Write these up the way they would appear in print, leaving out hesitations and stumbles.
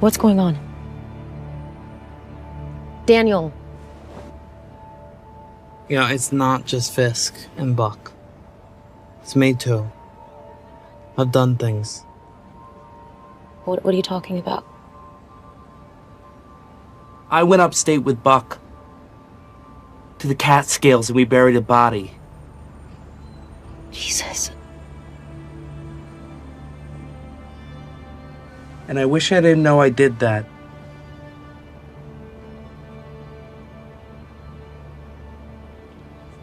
What's going on? Daniel. You know, it's not just Fisk and Buck. It's me too. I've done things. What are you talking about? I went upstate with Buck to the Catskills and we buried a body. Jesus. And I wish I didn't know I did that.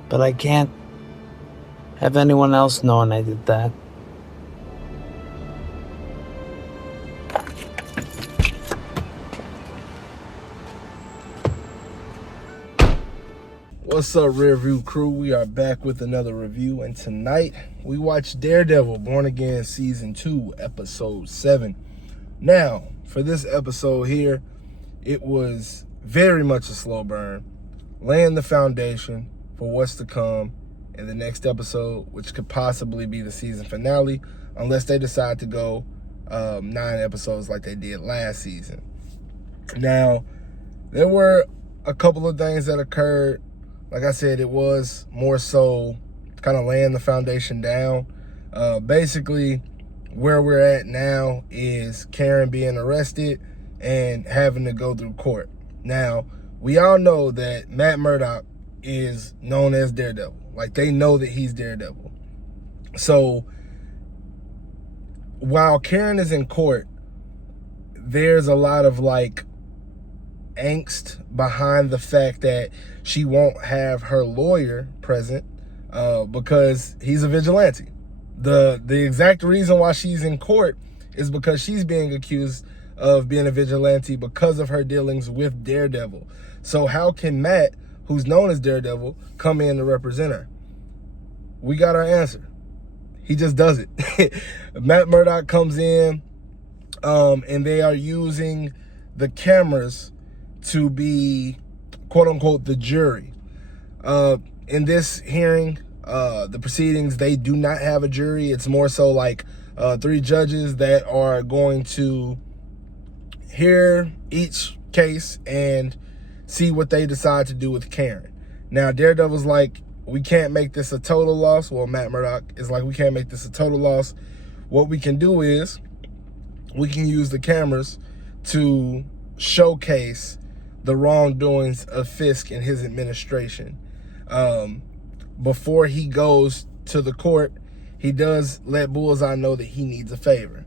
But I can't have anyone else knowing I did that. What's up, Rearview crew? We are back with another review, and tonight we watched Daredevil Born Again Season 2, Episode 7. Now, for this episode here, it was very much a slow burn, laying the foundation for what's to come in the next episode, which could possibly be the season finale, unless they decide to go 9 episodes like they did last season. Now, there were a couple of things that occurred. Like I said, it was more so kind of laying the foundation down. Basically, where we're at now is Karen being arrested and having to go through court. Now, we all know that Matt Murdock is known as Daredevil. Like, they know that he's Daredevil. So, while Karen is in court, there's a lot of, like, angst behind the fact that she won't have her lawyer present because he's a vigilante. The exact reason why she's in court is because she's being accused of being a vigilante because of her dealings with Daredevil. So how can Matt, who's known as Daredevil, come in to represent her? We got our answer. He just does it. Matt Murdock comes in and they are using the cameras to be, quote unquote, the jury. In this hearing, the proceedings, they do not have a jury. It's more so like 3 judges that are going to hear each case and see what they decide to do with Karen. Now, Daredevil's like, we can't make this a total loss. Well, Matt Murdock is like, we can't make this a total loss. What we can do is we can use the cameras to showcase the wrongdoings of Fisk and his administration. Before he goes to the court, he does let Bullseye know that he needs a favor.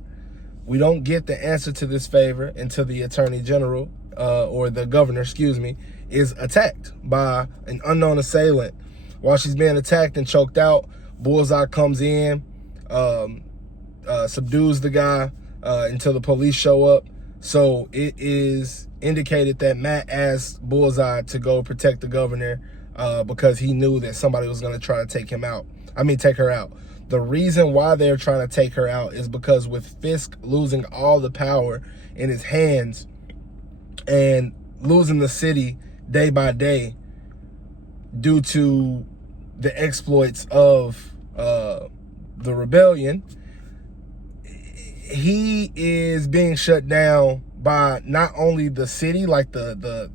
We don't get the answer to this favor until the Attorney General, or the governor, excuse me, is attacked by an unknown assailant. While she's being attacked and choked out, Bullseye comes in, subdues the guy until the police show up. So it is indicated that Matt asked Bullseye to go protect the governor because he knew that somebody was going to try to take her out. The reason why they're trying to take her out is because with Fisk losing all the power in his hands and losing the city day by day due to the exploits of the rebellion, he is being shut down by not only the city, like the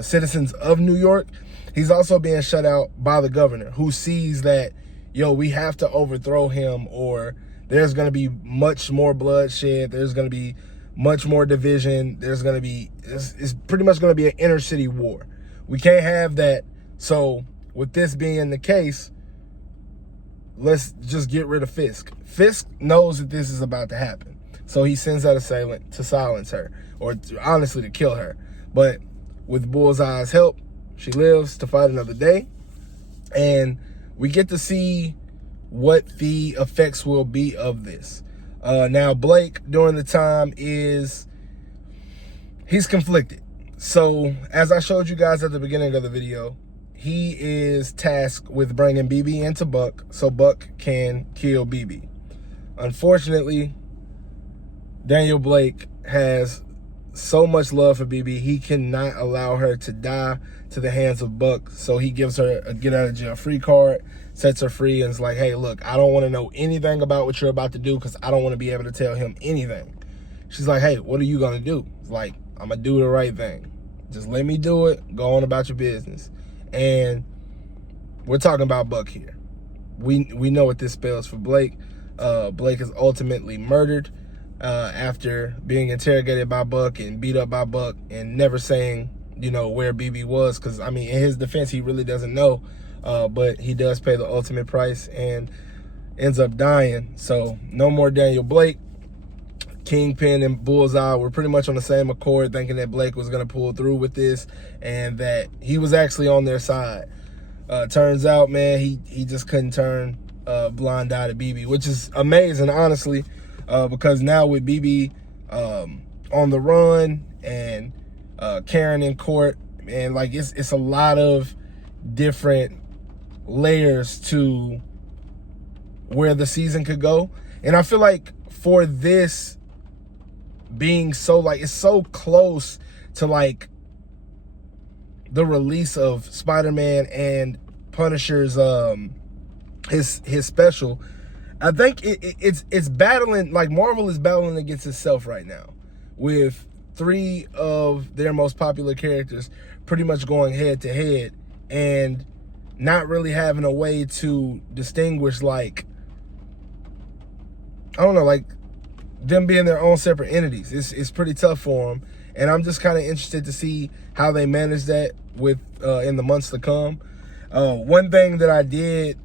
citizens of New York, he's also being shut out by the governor, who sees that, yo, we have to overthrow him or there's going to be much more bloodshed, there's going to be much more division, there's going to be, it's pretty much going to be an inner city war. We can't have that. So with this being the case, let's just get rid of Fisk. Fisk knows that this is about to happen. So he sends that assailant to silence her, or honestly to kill her. But with Bullseye's help, she lives to fight another day. And we get to see what the effects will be of this. Now, Blake, during the time, he's conflicted. So as I showed you guys at the beginning of the video, he is tasked with bringing BB into Buck so Buck can kill BB. Unfortunately, Daniel Blake has so much love for BB, he cannot allow her to die to the hands of Buck. So he gives her a get out of jail free card, sets her free, and is like, hey, look, I don't want to know anything about what you're about to do because I don't want to be able to tell him anything. she's like, hey, what are you gonna do? It's like, I'm gonna do the right thing. Just let me do it. Go on about your business. And we're talking about Buck here. We know what this spells for Blake. Blake is ultimately murdered after being interrogated by Buck and beat up by Buck and never saying, you know, where BB was. Because, I mean, in his defense, he really doesn't know. But he does pay the ultimate price and ends up dying. So no more Daniel Blake. Kingpin and Bullseye were pretty much on the same accord, thinking that Blake was going to pull through with this and that he was actually on their side. Turns out, man, he just couldn't turn a blind eye to BB, which is amazing, honestly, because now with BB on the run and Karen in court, and like it's a lot of different layers to where the season could go. And I feel like for this being so, like, it's so close to like the release of Spider-Man and Punisher's his special, I think it's battling, like Marvel is battling against itself right now with 3 of their most popular characters pretty much going head to head and not really having a way to distinguish, like, I don't know, like them being their own separate entities. It's pretty tough for them, and I'm just kind of interested to see how they manage that with in the months to come. One thing that I did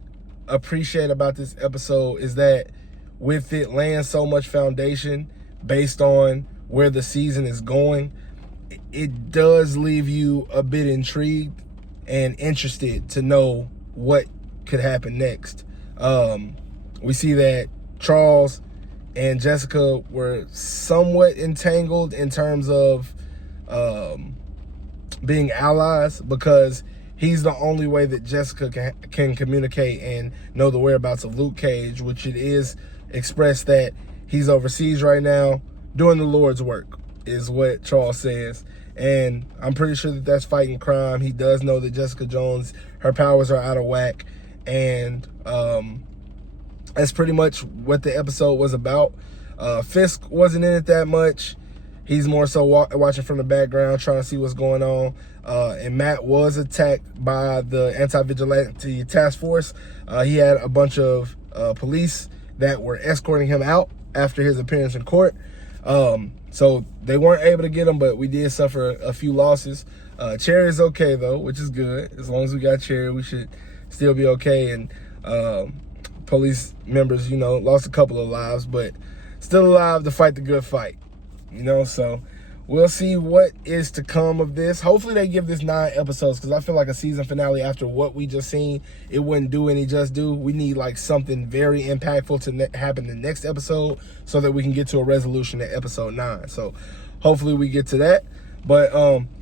appreciate about this episode is that with it laying so much foundation based on where the season is going, it does leave you a bit intrigued and interested to know what could happen next. We see that Charles and Jessica were somewhat entangled in terms of being allies, because he's the only way that Jessica can communicate and know the whereabouts of Luke Cage, which it is expressed that he's overseas right now doing the Lord's work, is what Charles says. And I'm pretty sure that that's fighting crime. He does know that Jessica Jones, her powers are out of whack. And that's pretty much what the episode was about. Fisk wasn't in it that much. He's more so watching from the background, trying to see what's going on. And Matt was attacked by the anti-vigilante task force. He had a bunch of police that were escorting him out after his appearance in court. So they weren't able to get him, but we did suffer a few losses. Cherry is okay, though, which is good. As long as we got Cherry, we should still be okay. And police members, you know, lost a couple of lives, but still alive to fight the good fight, you know. So we'll see what is to come of this. Hopefully they give this 9 episodes, because I feel like a season finale after what we just seen, it wouldn't do any just do. We need like something very impactful to happen in the next episode so that we can get to a resolution at episode 9. So hopefully we get to that. But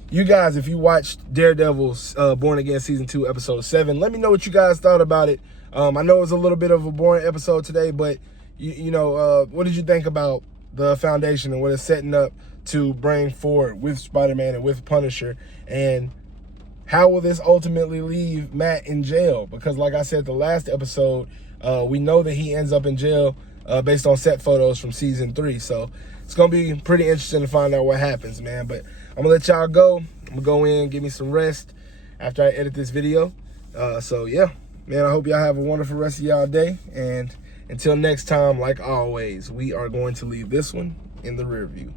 you guys, if you watched Daredevil's Born Again Season 2, Episode 7, let me know what you guys thought about it. I know it was a little bit of a boring episode today, but you know, what did you think about the foundation and what it's setting up to bring forward with Spider-Man and with Punisher? And how will this ultimately leave Matt in jail? Because like I said, the last episode, we know that he ends up in jail based on set photos from season 3. So it's going to be pretty interesting to find out what happens, man. But I'm going to let y'all go. I'm going to go in, give me some rest after I edit this video. So yeah, man, I hope y'all have a wonderful rest of y'all day. And until next time, like always, we are going to leave this one in the rear view.